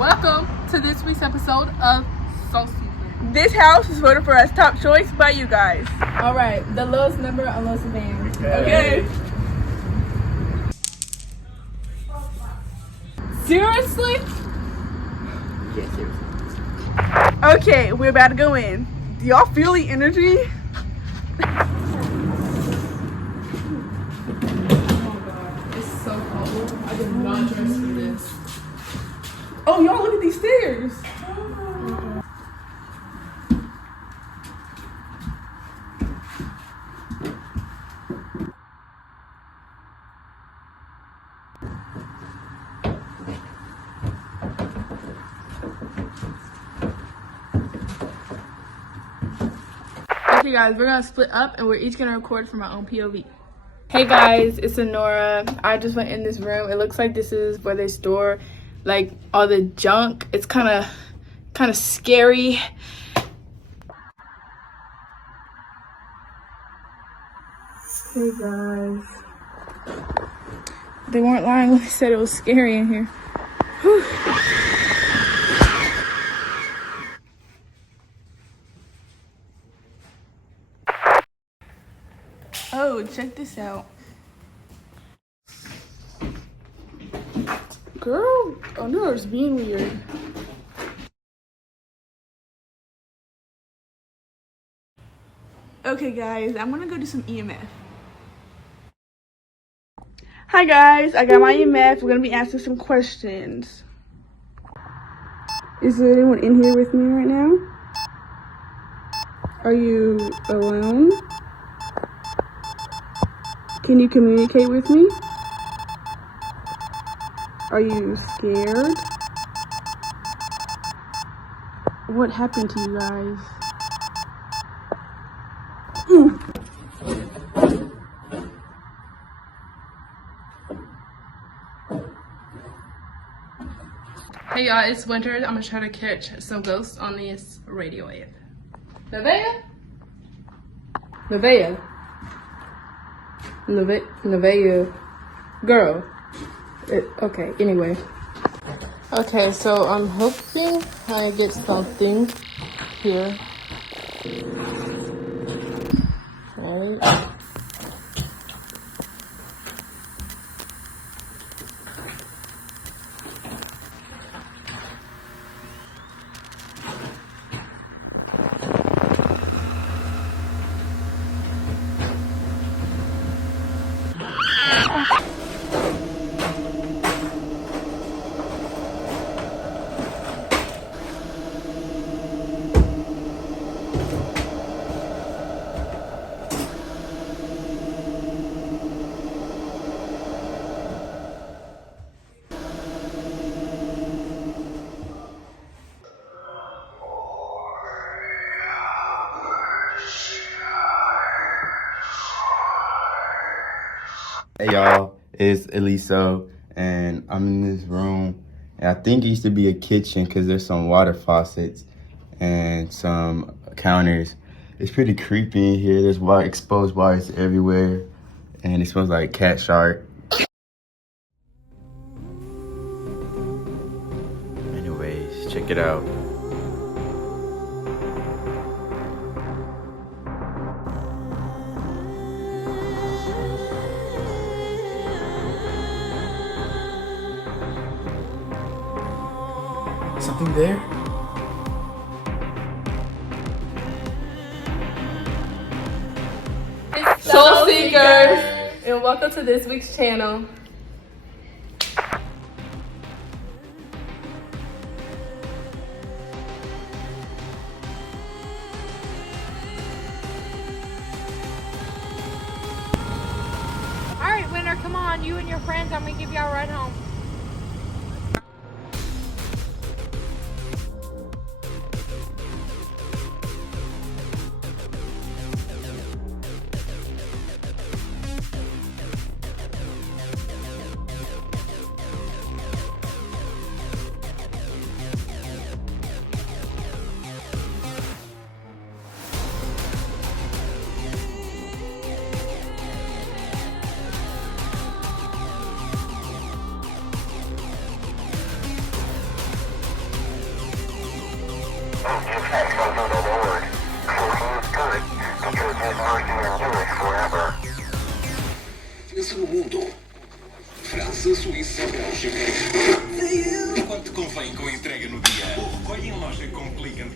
Welcome to this week's episode of So Secret. This house is voted for as top choice by you guys. All right, the lowest number on lowest band. Okay. Seriously? Yeah, seriously. Okay, we're about to go in. Do y'all feel the energy? Oh god, it's so cold. I did not dress for this. Oh, y'all look at these stairs. Okay guys, we're gonna split up and we're each gonna record from our own POV. Hey guys, it's Honora. I just went in this room. It looks like this is where they store like all the junk. It's kind of scary. Hey guys. They weren't lying when they said it was scary in here. Whew. Oh, check this out. Girl, Honora's being weird. Okay guys, I'm gonna go do some EMF. Hi guys, I got my EMF. We're gonna be asking some questions. Is there anyone in here with me right now? Are you alone? Can you communicate with me? Are you scared? What happened to you guys? Hey y'all, it's winter. I'm gonna try to catch some ghosts on this radio wave. Nevaeh? Nevaeh? Nevaeh. Girl. Okay, anyway. Okay, so I'm hoping I get something here. Right. Hey y'all, it's Eliso, and I'm in this room, and I think it used to be a kitchen because there's some water faucets and some counters. It's pretty creepy in here. There's exposed wires everywhere, and it smells like cat shark. Anyways, check it out. Something there? Soul Seekers, and welcome to this week's channel. Alright, winner, come on. You and your friends, I'm gonna give y'all a ride home. Pensa no mundo. França, Suíça, Bélgica. Quanto convém com a entrega no dia? Ou vai em loja com click and